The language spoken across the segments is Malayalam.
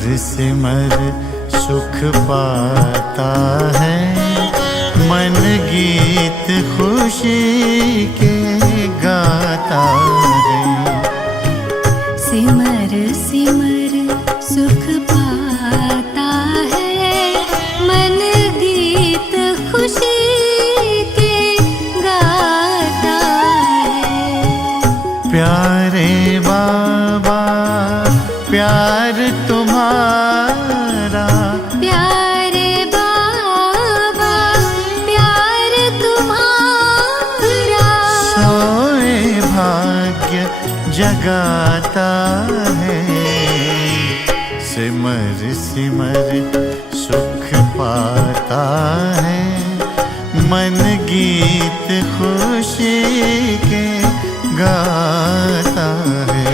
सिमर सुख पाता है, मन गीत खुशी के गाता है। सिमर सिमर सुख पाता है, मन गीत खुशी के गाता है। प्यारे बाबा प्यार तुम्हारा, प्यारे बाबा प्यार तुम्हारा, सोए भाग्य जगाता है। सिमर सिमर सुख पाता है, मन गीत खुशी के गाता है।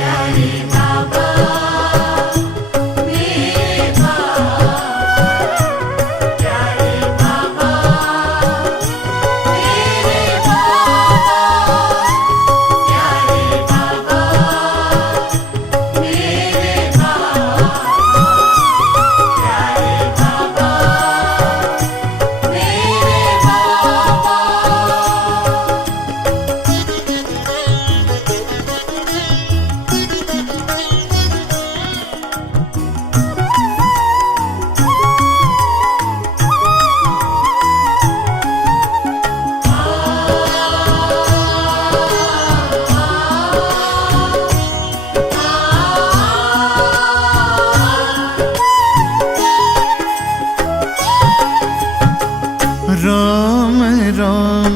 रोम रोम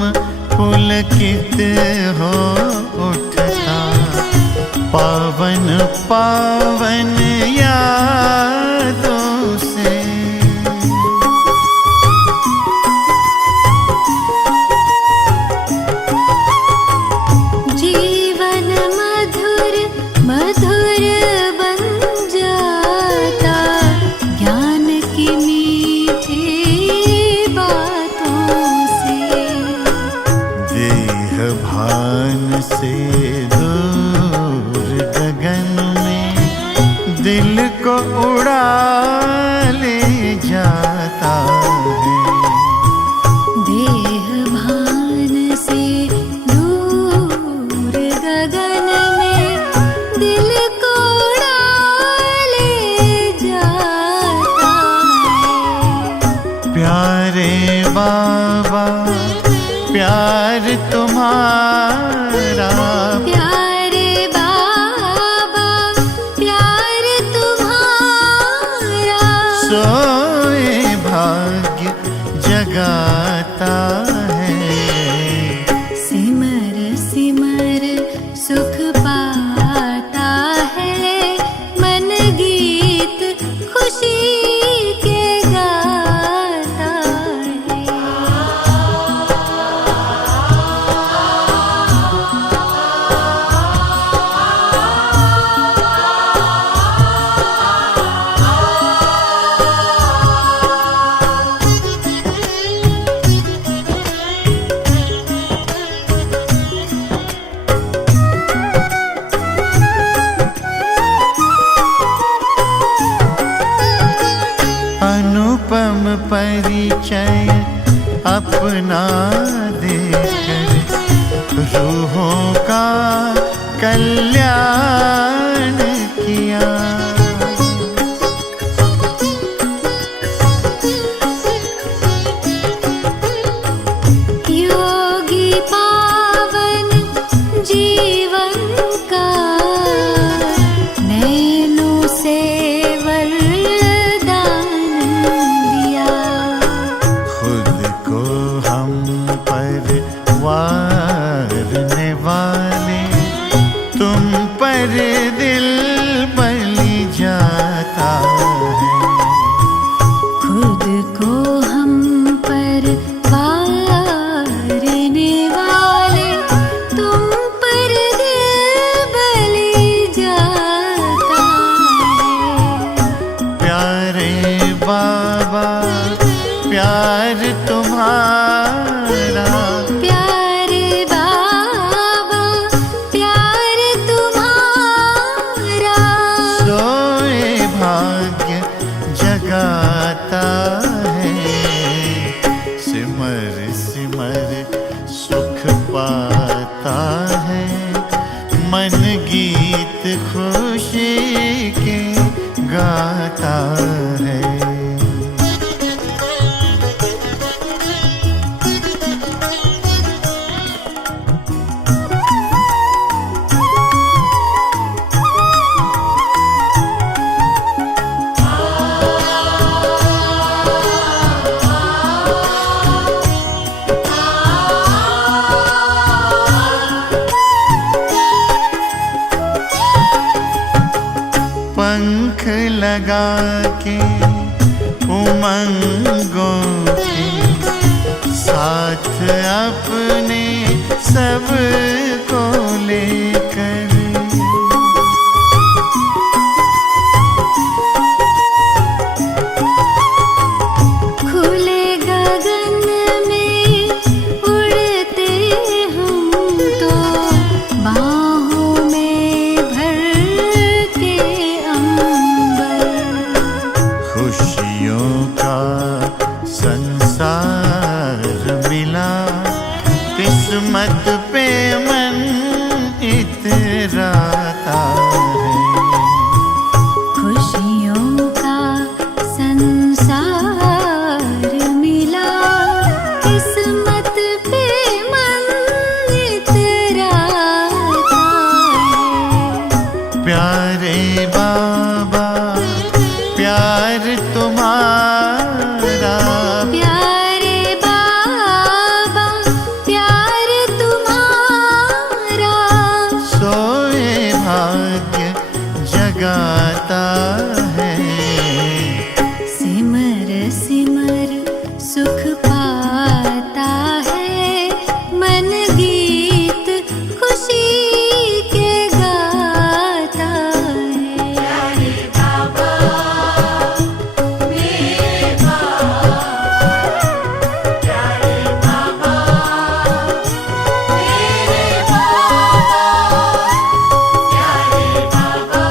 पुलकित हो उठता, पावन पावन यादों से। जीवन मधुर मधुर बन जाता, ज्ञान की मीठी बातों से। देह भान से दूर गगन में दिल को उड़ा ले जाता है। देह भान से दूर गगन में दिल को उड़ा ले जाता है। प्यारे बाबा प्यार तुम्हारा, प्यारे बाबा प्यार तुम्हारा, सोए भाग्य जगाता है। सिमर सिमर सुख पाता है, मन गीत खुशी के गाता है। अनुपम परिचय अपना देकर, रूहों का कल्याण किया। योगी पावन जीवन का, नैनों से वरदान दिया। खुद को हम पर वारने वाले तुम पर है, मन गीत खुशी के गाता है। पंख लगा के उमंगों के साथ अपने सब को लेकर, खुले गगन में उड़ते हम तो, बाहों में भर के अंबर। खुशियों का संसार मिला, किस्मत पे मन इतराता है। खुशियों का संसार मिला, किस्मत पे मन इतराता है। प्यारे बाबा प्यार तुम्हारा, प्यारे बाबा प्यार तुम्हारा, सोए भाग्य जगाता है। सिमर सिमर सुख पाता है, मन गीत खुशी के गाता है। प्यारे बाबा मेरे बाबा, प्यारे बाबा मेरे बाबा, प्यारे बाबा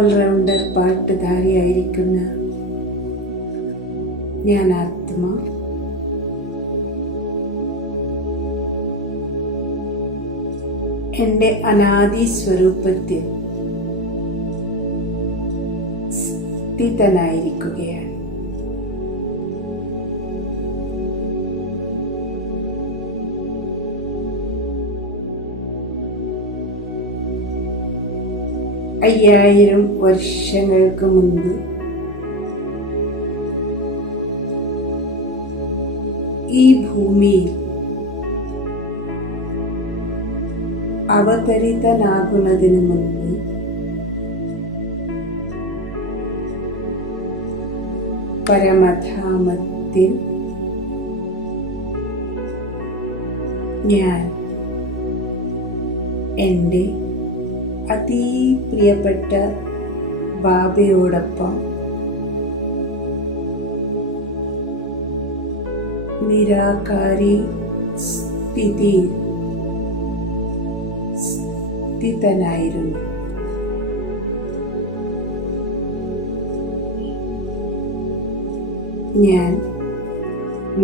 ഓൾറൗണ്ടർ പാട്ടുധാരിയായിരിക്കുന്ന ഞാൻ ആത്മ എൻ്റെ അനാദി സ്വരൂപത്തിൽ സ്ഥിതനായിരിക്കുകയാണ്. അയ്യായിരം വർഷങ്ങൾക്ക് മുൻപ് ഈ ഭൂമിയിൽ അവതരിതനാകുന്നതിന് മുൻപ് പരമധാമത്തിൽ ഞാൻ എൻ്റെ അതിപ്രിയപ്പെട്ട ബാബയോടൊപ്പം നിരാകാരി സ്ഥിതിയിൽ സ്ഥിതനായിരുന്നു. ഞാൻ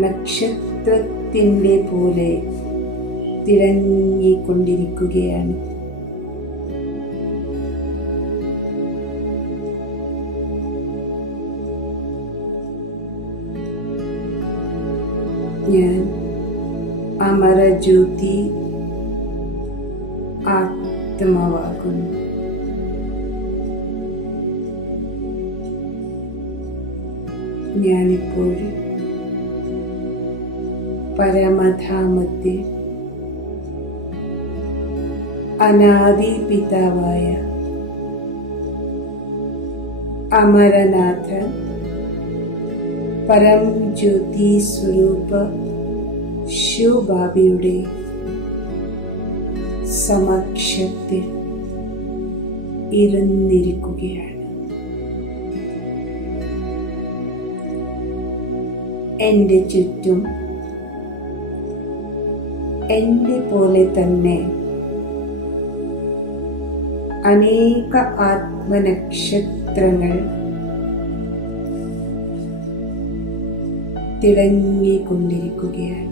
നക്ഷത്രത്തിൻ്റെ പോലെ തിളങ്ങിക്കൊണ്ടിരിക്കുകയാണ്. ഞാൻ അമരജ്യോതി ആത്മാവാകുന്നു. ഞാനിപ്പോൾ പരമധാമത്തിൽ അനാദി പിതാവായ അമരനാഥ പരം ജ്യോതി സ്വരൂപ ശിവബാബയുടെ സമക്ഷത്തിൽ ഇരുന്നിരിക്കുകയാണ്. എൻ്റെ ചുറ്റും എൻ്റെ പോലെ തന്നെ അനേക ആത്മനക്ഷത്രങ്ങൾ തിളങ്ങിക്കൊണ്ടിരിക്കുകയാണ്.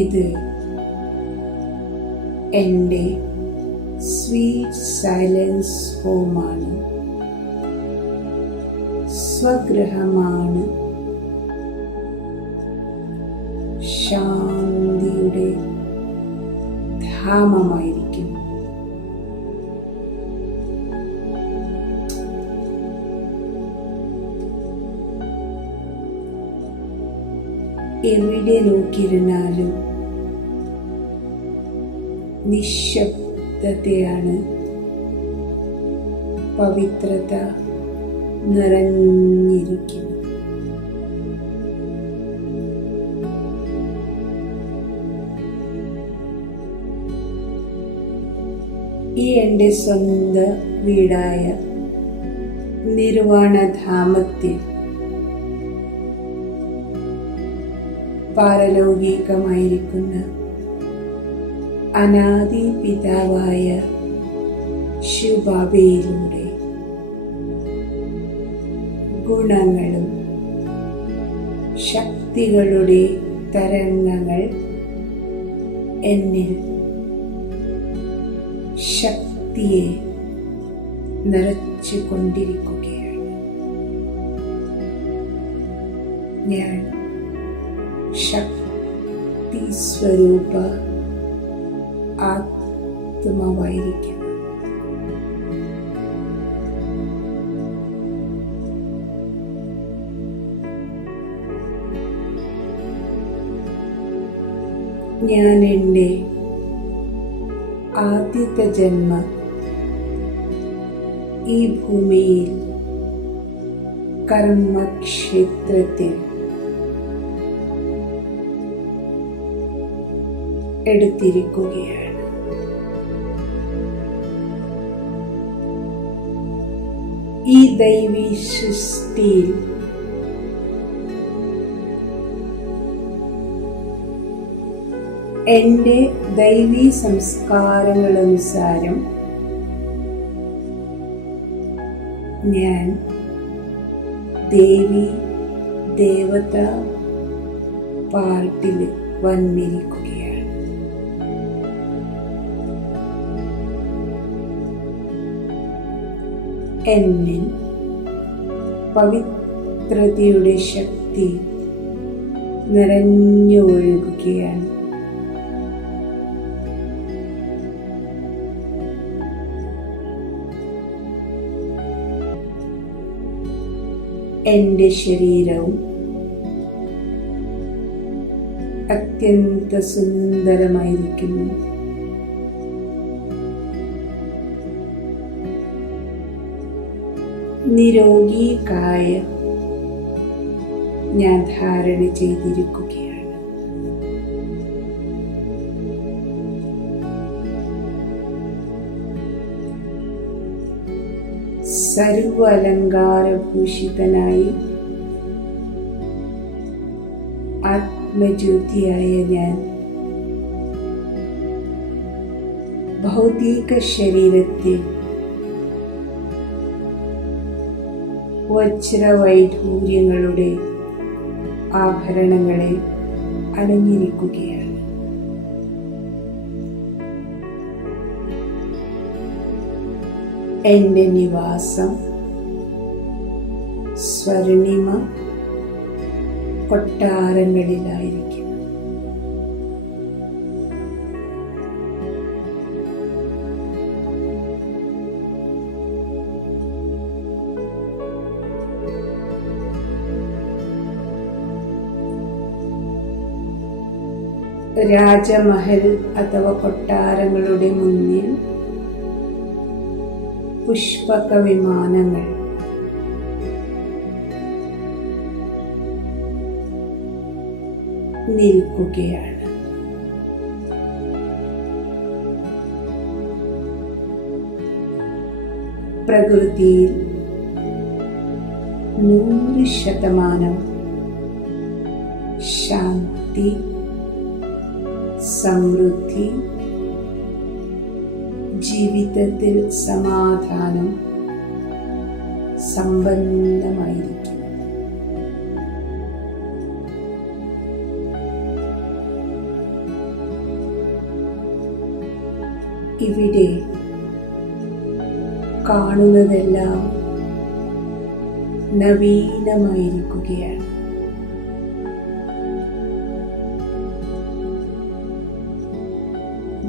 ഇത് എൻ്റെ സ്വീറ്റ് സൈലൻസ് ഹോമാണ്, സ്വഗൃഹമാണ്, ശാന്തിയുടെ ധാമമായിരിക്കും. എവിടെ നോക്കിയിരുന്നാലും നിശബ്ദതയാണ്, പവിത്രത നിറഞ്ഞിരിക്കുന്നു. ഈ എൻ്റെ സ്വന്തം വീടായ നിർവാണധാമത്തിൽ പാരലൗകികമായിരിക്കുന്ന അനാദി പിതാവായ ശിവബാബയിലൂടെ ഗുണങ്ങളും ശക്തികളുടെ തരംഗങ്ങൾ എന്നിൽ ശക്തിയെ നിറച്ചുകൊണ്ടിരിക്കുകയാണ്. ഞാൻ ശക്തി സ്വരൂപ ആത്മാവായിരിക്കും. ഞാൻ എൻ്റെ ആദ്യത്തെ ജന്മം ഈ ഭൂമിയിൽ കർമ്മക്ഷേത്രത്തിൽ എടുത്തിരിക്കുകയാണ്. ഈ ദൈവീ സൃഷ്ടിയിൽ എൻ്റെ ദൈവീ സംസ്കാരങ്ങളനുസാരം ഞാൻ ദേവി ദേവത പാർട്ടിൽ വന്നിരിക്കുകയാണ്. എന്നിൽ പവിത്രതയുടെ ശക്തി നിറഞ്ഞു ഒഴുകുകയാണ്. എൻ്റെ ശരീരവും അത്യന്ത സുന്ദരമായിരിക്കുന്നു. നിരോഗി കായം ഞാൻ ധാരണ ചെയ്തിരിക്കുകയാണ്. സർവ അലങ്കാരഭൂഷിതനായി ആത്മജ്യോതിയായ ഞാൻ ഭൗതിക ശരീരത്തിൽ വജ്രവൈഢൂര്യങ്ങളുടെ ആഭരണങ്ങളെ അണിഞ്ഞിരിക്കുകയാണ്. എൻ്റെ നിവാസം സ്വർണിമ കൊട്ടാരങ്ങളിലായിരിക്കും. രാജമഹൽ അഥവാ കൊട്ടാരങ്ങളുടെ മുന്നിൽ പുഷ്പക വിമാനങ്ങൾ നിൽക്കുകയാണ്. പ്രകൃതിയിൽ 100% ശാന്തി, സമൃദ്ധി, ജീവിതത്തിൽ സമാധാനം സമ്പന്നമായിരിക്കും. ഇവിടെ കാണുന്നതെല്ലാം നവീനമായിരിക്കുകയാണ്.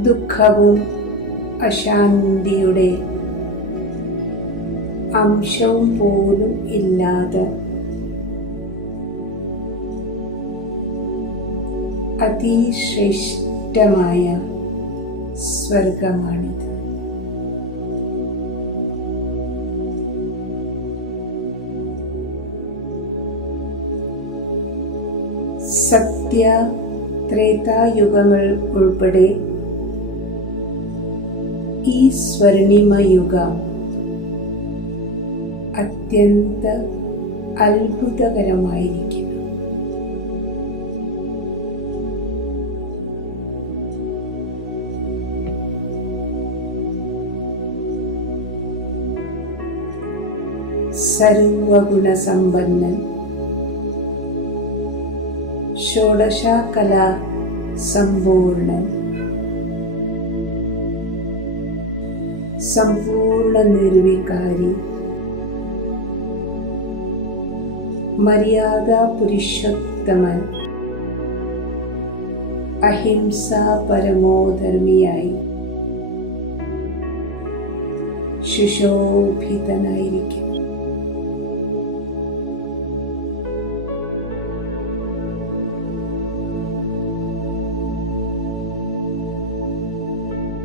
ദുഃഖവും അശാന്തിയുടെ അംശവും പോലും ഇല്ലാതെ അതിശ്രേഷ്ഠമായ സ്വർഗമാണിത്. സത്യ ത്രേതായുഗങ്ങൾ ഉൾപ്പെടെ ഈ സ്വർണിമയുഗം അത്യന്ത അത്ഭുതകരമായിരിക്കും. സർവഗുണസമ്പന്നൻ, ഷോഡശകലാ സമ്പൂർണൻ, സമ്പൂർണ്ണ നിർവികാരി, മര്യാദ പുരുഷോത്തമൻ, അഹിംസ പരമോധർമ്മിയായി സുശോഭിതനായിരിക്കും.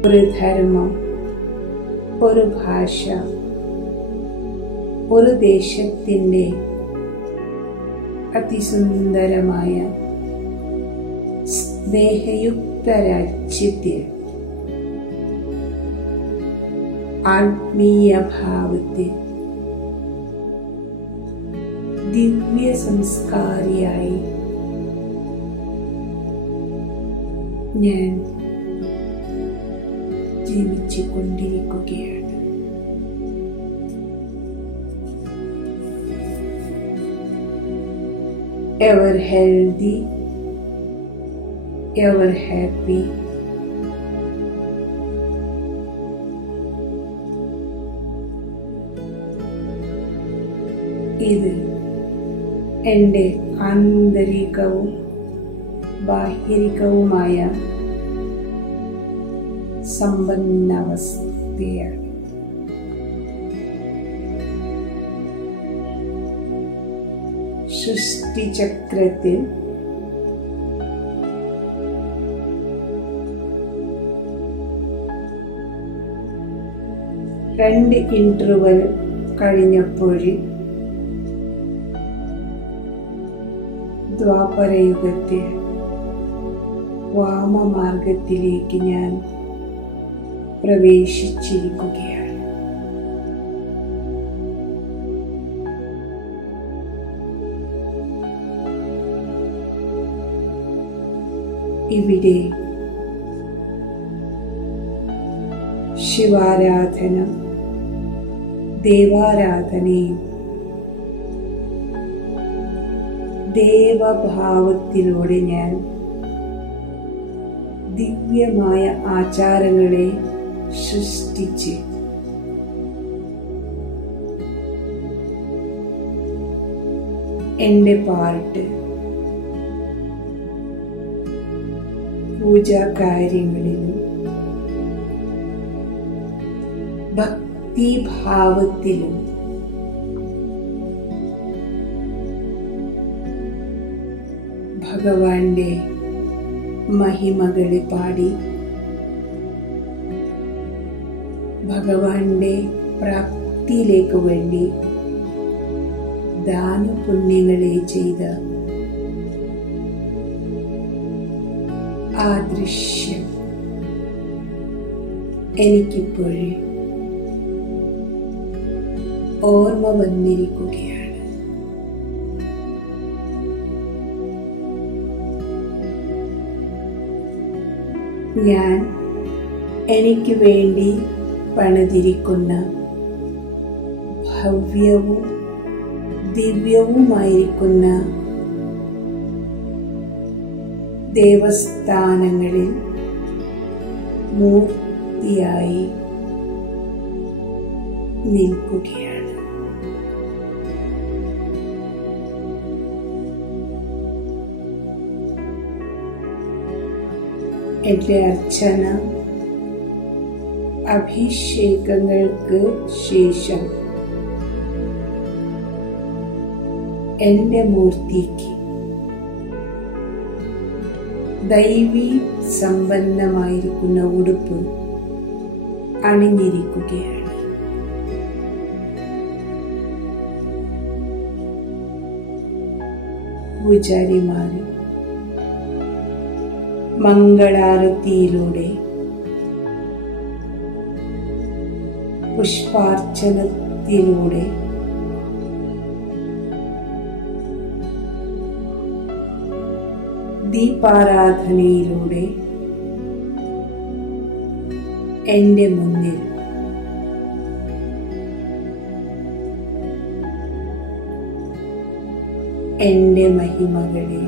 ഒരു ധർമ്മം, ഒരു ഭാഷ, ഒരു ദേശത്തിൻ്റെ അതിസുന്ദരമായ സ്നേഹയുക്ത രാജ്യത്തിൽ ആത്മീയ ഭാവത്തിൽ ദിവ്യ സംസ്കാരിയായി ഞാൻ ജീവിച്ചു കൊണ്ടിരിക്കുകയാണ്. Ever healthy, ever happy. ഇത് എൻ്റെ ആന്തരികവും ബാഹ്യരികവുമായ സമ്പന്നാവസ്ഥയാണ്. സൃഷ്ടിചക്രത്തിൽ രണ്ട് ഇന്റർവൽ കഴിഞ്ഞപ്പോൾ ദ്വാപരയുഗത്തിൽ വാമമാർഗത്തിലേക്ക് ഞാൻ പ്രവേശിച്ചിരിക്കുകയാണ്. ഇവിടെ ശിവാരാധന, ദേവാരാധനയും ദേവഭാവത്തിലൂടെ ഞാൻ ദിവ്യമായ ആചാരങ്ങളെ സൃഷ്ടിച്ച് എൻ്റെ പാർട്ട് പൂജാകാര്യങ്ങളിലും ഭക്തിഭാവത്തിലും ഭഗവാന്റെ മഹിമകളെ പാടി ഭഗവാന്റെ പ്രാപ്തിയിലേക്ക് വേണ്ടി ദാനപുണ്യങ്ങളെ ചെയ്ത ആ ദൃശ്യം എനിക്കിപ്പോഴും ഓർമ്മ വന്നിരിക്കുകയാണ്. ഞാൻ എനിക്ക് വേണ്ടി പണിതിരിക്കുന്ന ഭവ്യവും ദിവ്യവുമായിരിക്കുന്ന ദേവസ്ഥാനങ്ങളിൽ മൂർത്തിയായി നിൽക്കുകയാണ്. എൻ്റെ അർച്ചന അഭിഷേകങ്ങൾക്ക് ശേഷം എൻ്റെ മൂർത്തിക്ക് ദൈവീ സമ്പന്നമായിരിക്കുന്ന ഉടുപ്പ് അണിഞ്ഞിരിക്കുകയാണ്. പൂജാരിമാര് മംഗളാരതിയിലൂടെ പുഷ്പാർച്ചനത്തിലൂടെ ദീപാരാധനയിലൂടെ എൻ്റെ മുന്നിൽ എൻ്റെ മഹിമകളെ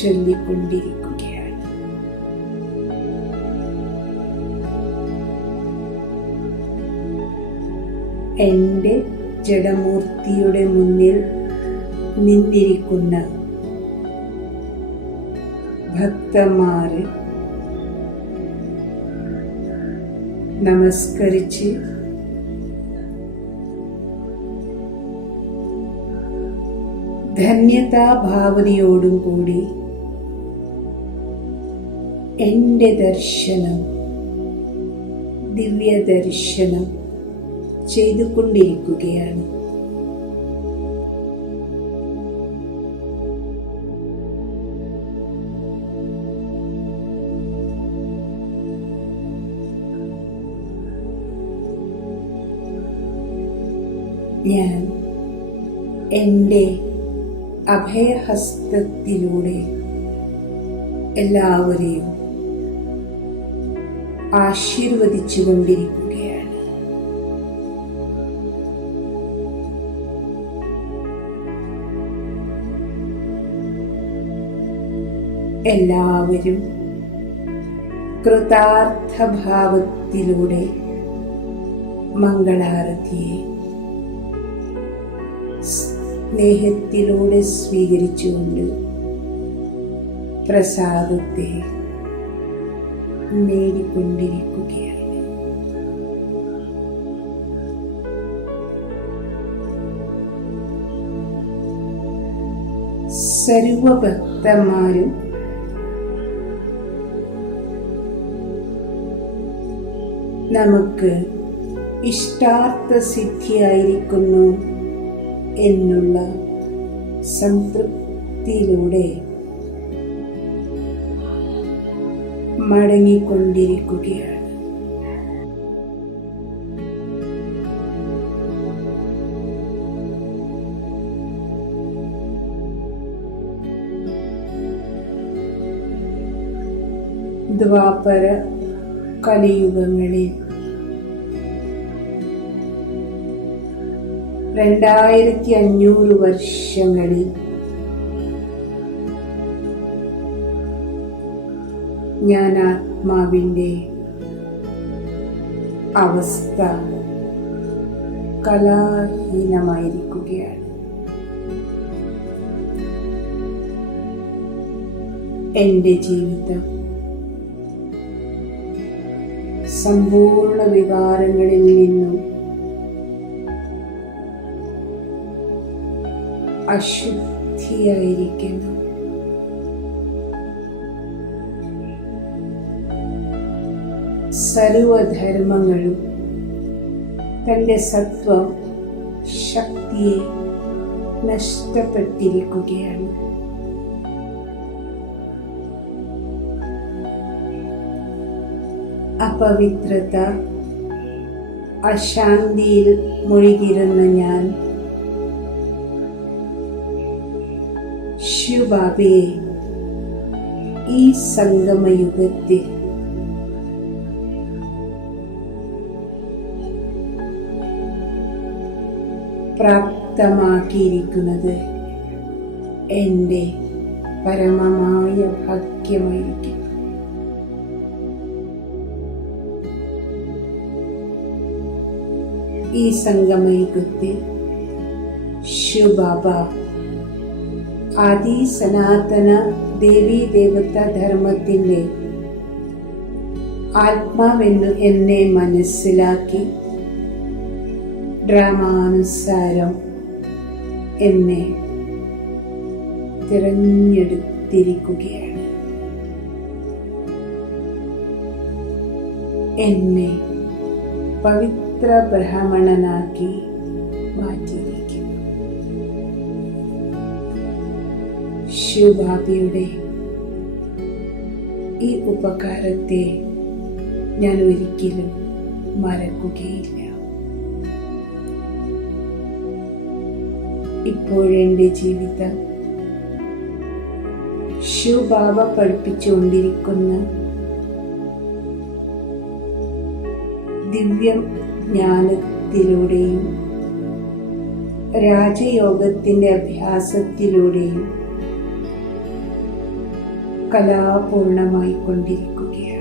ചൊല്ലിക്കൊണ്ടിരിക്കുകയാണ്. എൻ്റെ ജഡമൂർത്തിയുടെ മുന്നിൽ നിന്നിരിക്കുന്ന ഭക്തന്മാരെ നമസ്കരിച്ച് ധന്യതാഭാവനയോടും കൂടി എൻ്റെ ദർശനം, ദിവ്യദർശനം ചെയ്തുകൊണ്ടിരിക്കുകയാണ്. ഞാൻ എൻ്റെ അഭയഹസ്തത്തിലൂടെ എല്ലാവരെയും ആശീർവദിച്ചു കൊണ്ടിരിക്കുകയാണ്. എല്ലാവരും കൃതാർത്ഥഭാവത്തിലൂടെ മംഗളാരതിയെ സ്നേഹത്തിലൂടെ സ്വീകരിച്ചുകൊണ്ട് പ്രസാദത്തെ നേടിക്കൊണ്ടിരിക്കുകയാണ്. സർവഭക്തന്മാരും നമുക്ക് ഇഷ്ടാർത്ഥ സിദ്ധിയായിരിക്കുന്നു എന്നുള്ള സംതൃപ്തിയിലൂടെ മടങ്ങിക്കൊണ്ടിരിക്കുകയാണ്. ദ്വാപര കലിയുഗങ്ങളിൽ 2500 വർഷങ്ങളിൽ ഞാൻ ആത്മാവിൻ്റെ അവസ്ഥ കലാഹീനമായിരിക്കുകയാണ്. എൻ്റെ ജീവിതം സമ്പൂർണ്ണ വികാരങ്ങളിൽ നിന്നും അശുദ്ധിയായിരിക്കുന്നു. സർവധർമ്മങ്ങളും തൻ്റെ സത്വം ശക്തിയെ നഷ്ടപ്പെട്ടിരിക്കുകയാണ്. അപവിത്രത അശാന്തിയിൽ മുഴുകിയിരുന്ന ഞാൻ ശിവബാബയെ ഈ സംഗമയുഗത്തിൽ പ്രാപ്തമാക്കിയിരിക്കുന്നത് എൻ്റെ പരമമായ ഭാഗ്യമായിരിക്കും. ഈ സംഗമയുഗത്തിൽ ശിവബാബ ആദി സനാതന ദേവീ ദേവത ധർമ്മത്തിൻ്റെ ആത്മാവെന്ന് എന്നെ മനസ്സിലാക്കി ഡ്രാമാനുസാരം എന്നെ തിരഞ്ഞെടുത്തിരിക്കുകയാണ്. എന്നെ പവിത്ര ബ്രാഹ്മണനാക്കി മാറ്റിയിരിക്കുന്നു. ശിവബാബയുടെ ഈ ഉപകാരത്തെ ഞാൻ ഒരിക്കലും മറക്കുകയില്ല. ഇപ്പോഴെൻ്റെ ജീവിതം ശിവബാബ പഠിപ്പിച്ചുകൊണ്ടിരിക്കുന്ന ദിവ്യ ജ്ഞാനത്തിലൂടെയും രാജയോഗത്തിൻ്റെ അഭ്യാസത്തിലൂടെയും കലാപൂർണമായി കൊണ്ടിരിക്കുകയാണ്.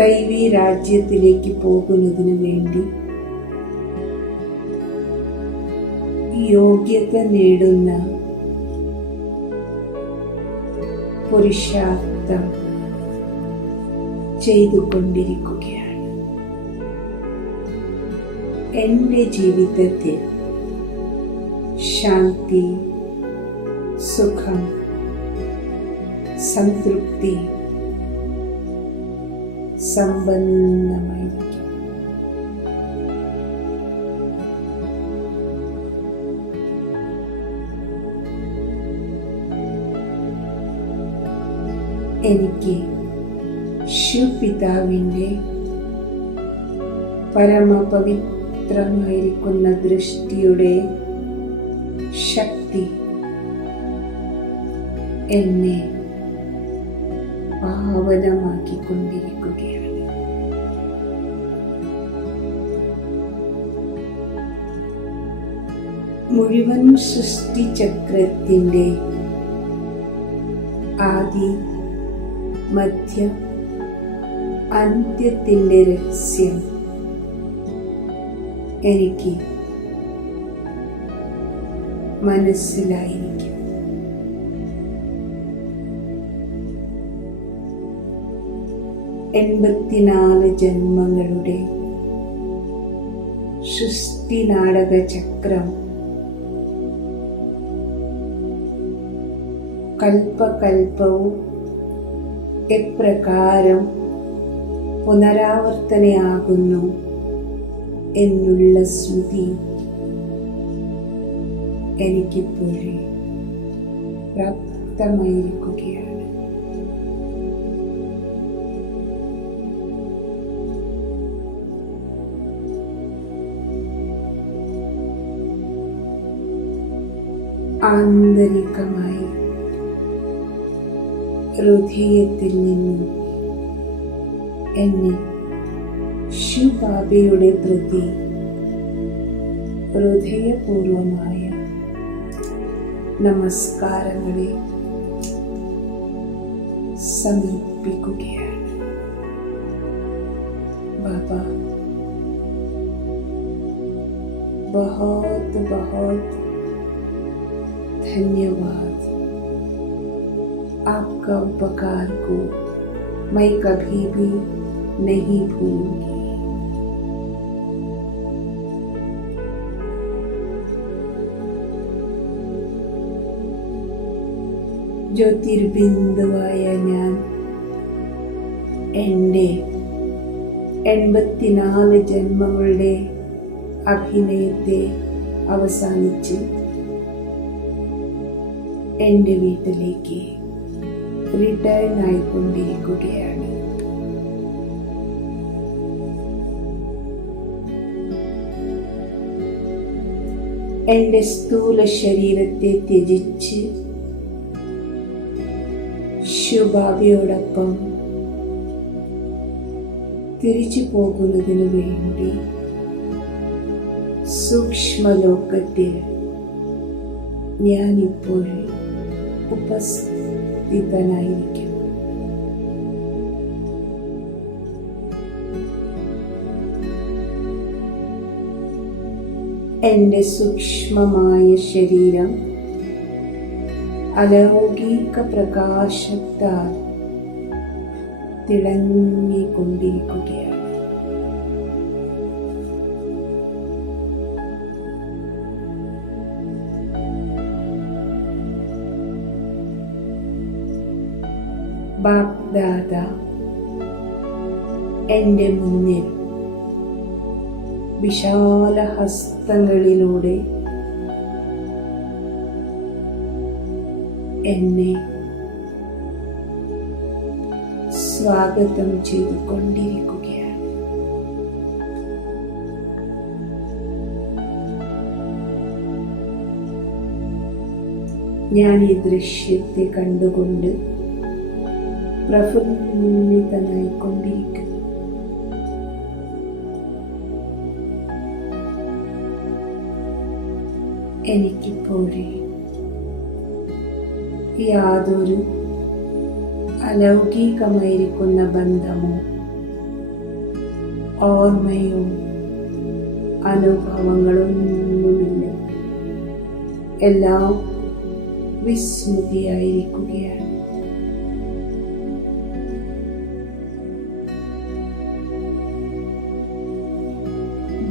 ദൈവീ രാജ്യത്തിലേക്ക് പോകുന്നതിന് വേണ്ടി യോഗ്യത നേടുന്ന പുരുഷാർത്ഥം ചെയ്തുകൊണ്ടിരിക്കുകയാണ്. എൻ്റെ ജീവിതത്തിൽ ശാന്തി, സുഖം, സംതൃപ്തി സമ്പന്നമായിരിക്കും. എനിക്ക് ശിവപിതാവിൻ്റെ പരമപവിത്രമായിരിക്കുന്ന ദൃഷ്ടിയുടെ ശക്തി എന്നെ പാവനമാക്കിക്കൊണ്ടിരിക്കുകയാണ്. മുഴുവൻ സൃഷ്ടിചക്രത്തിൻ്റെ ആദി മധ്യ അന്ത്യത്തിൻ്റെ രഹസ്യം എനിക്ക് മനസ്സിലായിരിക്കും. എൺപത്തിനാല് ജന്മങ്ങളുടെ സൃഷ്ടി നാടക ചക്രം കൽപ്പകൽപ്പവും എപ്രകാരം പുനരാവർത്തനയാകുന്നു എന്നുള്ള സ്മൃതി എനിക്കിപ്പോഴും പ്രാപ്തമായിരിക്കുകയാണ്. ആന്തരികമായി ഹൃദയത്തിൽ നിന്നും എന്നെ ശിവബാബയുടെ പ്രതി ഹൃദയപൂർവമായ നമസ്കാരങ്ങളെ സമർപ്പിക്കുകയാണ്. ബാബ, बहुत बहुत धन्यवाद. आपका उपकार को मैं कभी भी नहीं भूलूंगी. ജ്യോതിർബിന്ദുവായ ഞാൻ എൻ്റെ 84 ജന്മങ്ങളുടെ അഭിനയത്തെ അവസാനിച്ച് എൻ്റെ വീട്ടിലേക്ക് റിട്ടേൺ ആയിക്കൊണ്ടിരിക്കുകയാണ്. എൻ്റെ സ്ഥൂല ശരീരത്തെ ത്യജിച്ച് ശിവബാബയോടൊപ്പം തിരിച്ചു പോകുന്നതിനു വേണ്ടി സൂക്ഷ്മലോകത്തിൽ ഞാനിപ്പോൾ ഉപസ്ഥിതനായിരിക്കും. എൻ്റെ സൂക്ഷ്മമായ ശരീരം അലൗകിക പ്രകാശത്താൽ തിളങ്ങിക്കൊണ്ടിരിക്കുകയാണ്. ബാപ്ദാദ എൻ്റെ മുന്നിൽ വിശാല ഹസ്തങ്ങളിലൂടെ എന്നെ സ്വാഗതം ചെയ്തുകൊണ്ടിരിക്കുകയാണ്. ഞാൻ ഈ ദൃശ്യത്തെ കണ്ടുകൊണ്ട് പ്രഫുല്ലിതനായിക്കൊണ്ടിരിക്കുന്നു. എനിക്കിപ്പോഴേ യാതൊരു അലൗകികമായിരിക്കുന്ന ബന്ധമോ ഓർമ്മയോ അനുഭവങ്ങളൊന്നുമില്ല. എല്ലാം വിസ്മൃതിയായിരിക്കുകയാണ്.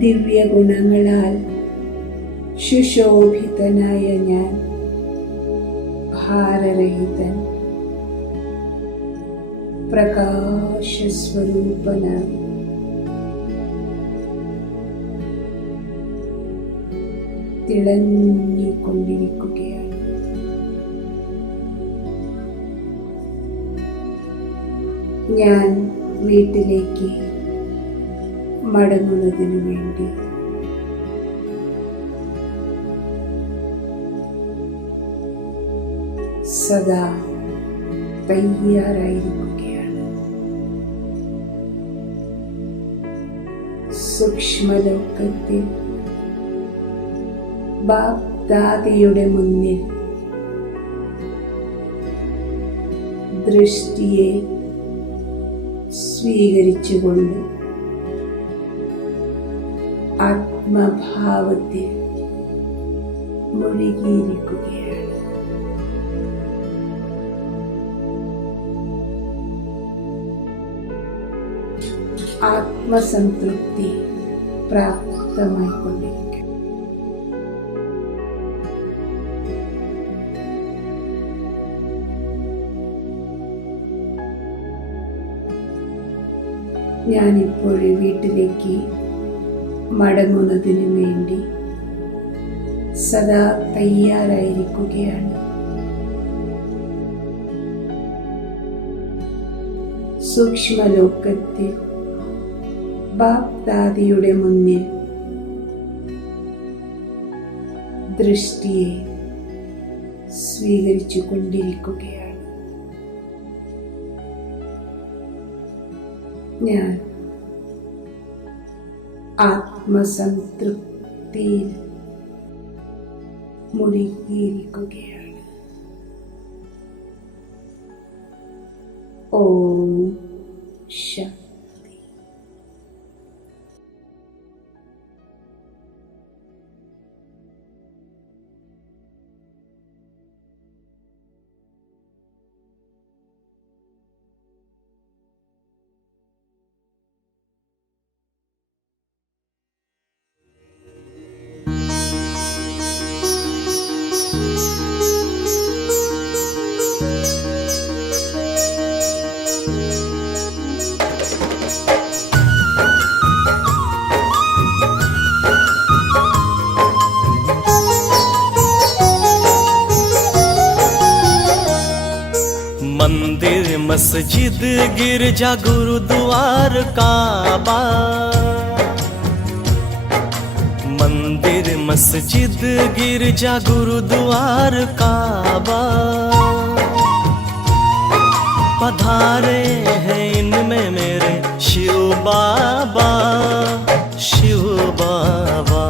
ദിവ്യ ഗുണങ്ങളാൽ സുശോഭിതനായ ഞാൻ ഭാരരഹിതൻ, പ്രകാശസ്വരൂപനാണ്. തിളങ്ങിക്കൊണ്ടിരിക്കുകയാണ്. ഞാൻ വീട്ടിലേക്ക് മടങ്ങുന്നതിനു വേണ്ടി സദാ തയ്യാറായിരിക്കുകയാണ്. സൂക്ഷ്മലോകത്തിൽ ബാപ്ദാദയുടെ മുന്നിൽ ദൃഷ്ടിയെ സ്വീകരിച്ചുകൊണ്ട് ആത്മഭാവത്തിൽ മുഴുകിയിരിക്കുകയാണ്. ആത്മസംതൃപ്തി പ്രാപ്തമായിക്കൊണ്ടിരിക്കും. ഞാനിപ്പോഴും വീട്ടിലേക്ക് മടങ്ങുന്നതിനു വേണ്ടി സദാ തയ്യാറായിരിക്കുകയാണ്. സൂക്ഷ്മലോകത്തിൽ ബാപ്ദാദിയുടെ മുന്നിൽ ദൃഷ്ടിയെ സ്വീകരിച്ചു കൊണ്ടിരിക്കുകയാണ്. ഞാൻ ആത്മസംതൃപ്തിയിൽ മുഴുകിയിരിക്കുകയാണ്. ഓം ശാന്തി. मंदिर मस्जिद गिरजा गुरुद्वार काबा, मंदिर मस्जिद गिरजा गुरुद्वार काबा, पधारे हैं इनमें मेरे शिव बाबा, शिव बाबा।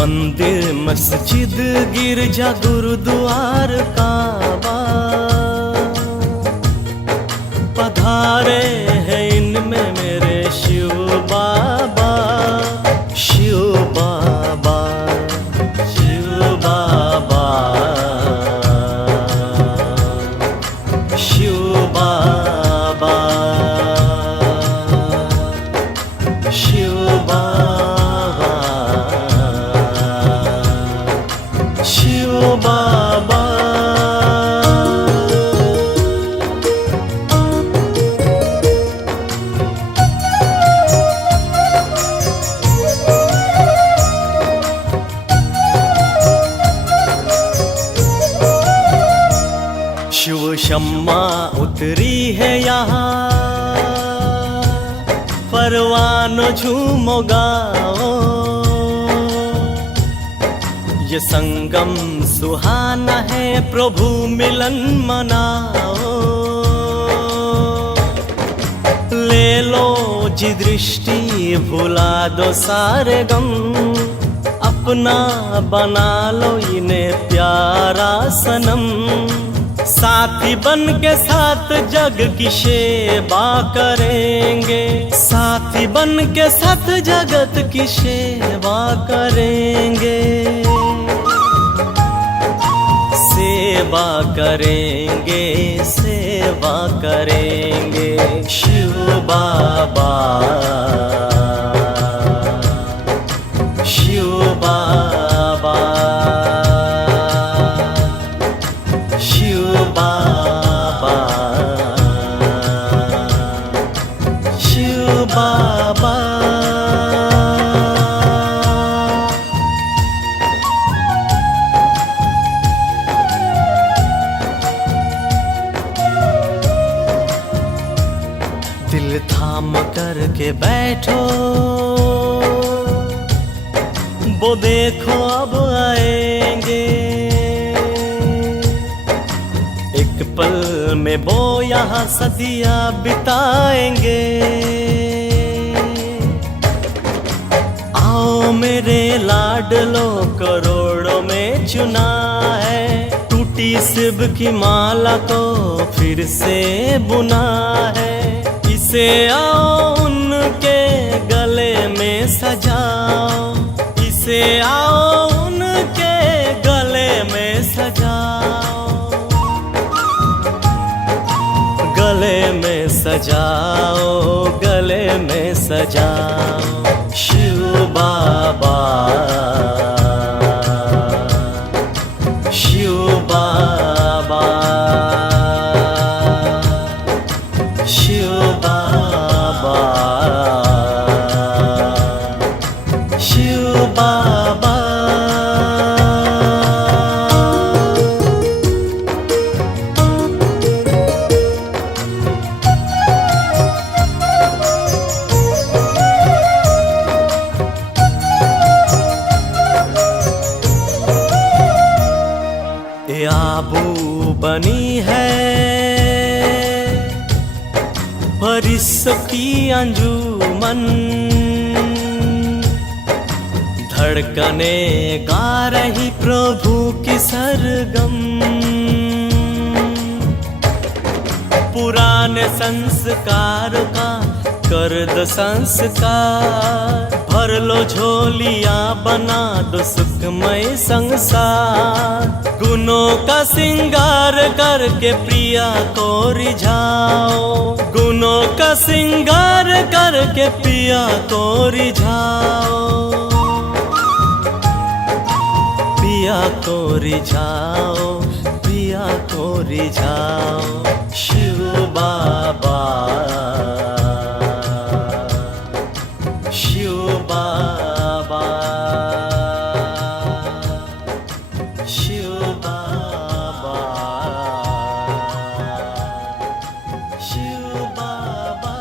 मंदिर मस्जिद गिरजा गुरुद्वार काबा, पधारे हैं इनमें मेरे शिव बाबा, शिव बाबा, शिव बाबा, शिव बाबा, शिव बाबा, शिव बाबा। शिव शम्मा उतरी है यहाँ, परवानो झूमो गाओ, ये संगम सुहाना है प्रभु मिलन मनाओ। ले लो जी दृष्टि भुला दो सारे गम, अपना बना लो इन्हें प्यारा सनम। साथी बन के साथ जग की सेवा करेंगे, साथी बन के साथ जगत की सेवा करेंगे, सेवा करेंगे, सेवा करेंगे। शिव बाबा, शिव बाबा, शिव बाबा, शिव बाबा। दिल थाम कर के बैठो, वो देखो अब आएंगे। एक पल पल में वो यहाँ सदियाँ बिताएंगे। आओ मेरे लाडलो, करोड़ों में चुना है, टूटी शिव की माला को फिर से बुना है। इसे आओ उनके गले में सजाओ, इसे आओ उनके गले में सजाओ, गले में सजाओ, गले में सजाओ। शिव बाबा, शिव बाबा, शिव बाबा, शिव बाबा। ये आबू बनी है फरिश्तों की अंजुमन, धड़कने गा रही प्रभु की सरगम। पुराने संस्कार का कर दो संस्कार, भर लो झोलियां बना दो सुखमय संसार। गुनों का सिंगार करके प्रिया को रिझाओ, गुनों का सिंगार करके प्रिया को रिझाओ, प्रिया को रिझाओ, प्रिया को रिझाओ। शिव बाबा, शिव बाबा, शिव बाबा, शिव बाबा।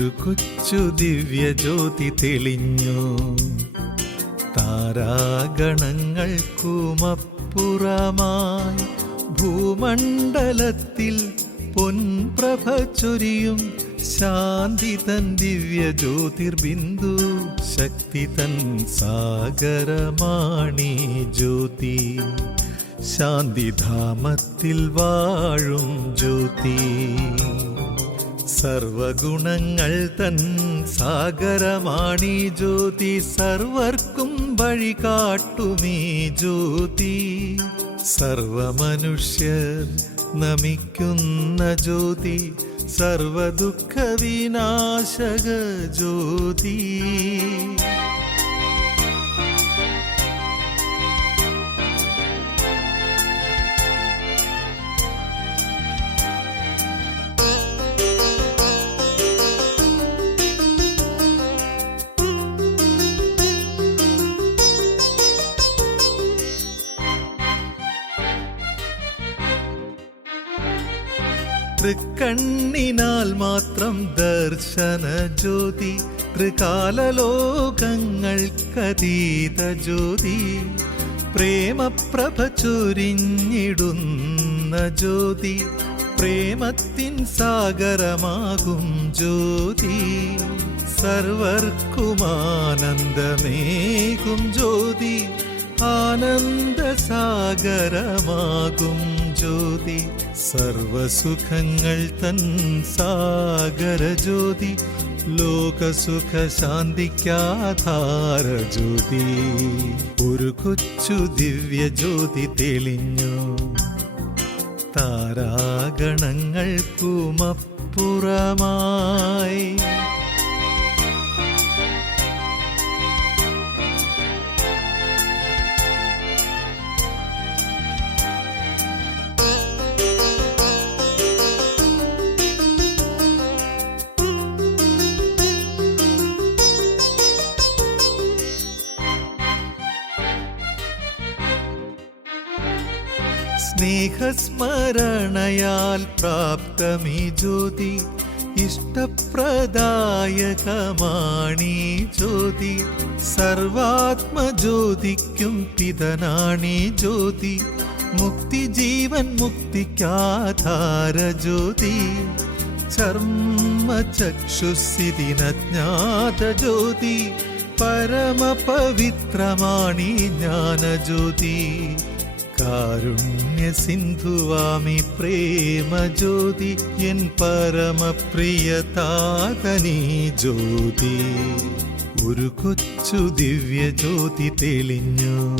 ഒരു കൊച്ചു ദിവ്യജ്യോതി തെളിഞ്ഞു. താരാഗണങ്ങൾക്കുമപ്പുറമായി ഭൂമണ്ഡലത്തിൽ പൊൻപ്രഭ ചൊരിയും ശാന്തി തൻ ദിവ്യ ജ്യോതിർബിന്ദു. ശക്തി തൻ സാഗരമാണി ജ്യോതി. ശാന്തിധാമത്തിൽ വാഴും ജ്യോതി. സർവഗുണങ്ങൾ തൻ സാഗരമാണി ജ്യോതി. സർവർക്കും വഴി കാട്ടുമീ ജ്യോതി. സർവമനുഷ്യർ നമിക്കുന്ന ജ്യോതി. സർവദുഃഖ വിനാശക ജ്യോതി. തൃക്കണ്ണിനാൽ മാത്രം ദർശന ജ്യോതി. ത്രികാലലോകങ്ങൾക്കതീത ജ്യോതി. പ്രേമപ്രഭ ചൊരിഞ്ഞിടുന്ന ജ്യോതി. പ്രേമത്തിൻ സാഗരമാകും ജ്യോതി. സർവർക്കുമാനന്ദമേകും ജ്യോതി. ആനന്ദസാഗരമാകും ജ്യോതി. സർവസുഖങ്ങൾ തൻ സാഗര ജ്യോതി. ലോകസുഖ ശാന്തിക്കാധാര ജ്യോതി. ഒരു കൊച്ചു ദിവ്യ ജ്യോതി തെളിഞ്ഞു. താരാഗണങ്ങൾക്കുമപ്പുറമായി സ്നേഹസ്മരണയാൽ പ്രാപ്തമീ ജ്യോതി. ഇഷ്ടപ്രദായകമാണീ ജ്യോതി. സർവാത്മജ്യോതിക്കും പിതനാണീ ജ്യോതി. മുക്തി ജീവൻ മുക്തിക്കാധാര ജ്യോതി. ചർമ്മചക്ഷുസിദിനജ്ഞാത ജ്യോതി. പരമപവിത്രമാണീ ജ്ഞാനജ്യോതി. കാരുണ്യ സിന്ധുവാമി പ്രേമ ജ്യോതി. എൻ പരമപ്രിയതാതനീ ജ്യോതി. ഒരു കൊച്ചു ദിവ്യ ജ്യോതി തെളിഞ്ഞു.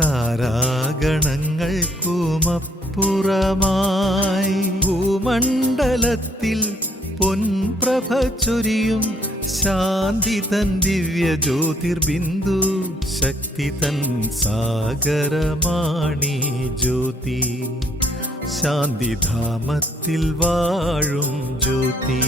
താരാഗണങ്ങൾക്കുമപ്പുറമായി ഭൂമണ്ഡലത്തിൽ പൊൻപ്രഭ ചൊരിയും ശാന്തി തൻ ദിവ്യ ജ്യോതിർബിന്ദു. ശക്തി തൻ സാഗരമാണി ജ്യോതി. ശാന്തിധാമത്തിൽ വാഴും ജ്യോതി.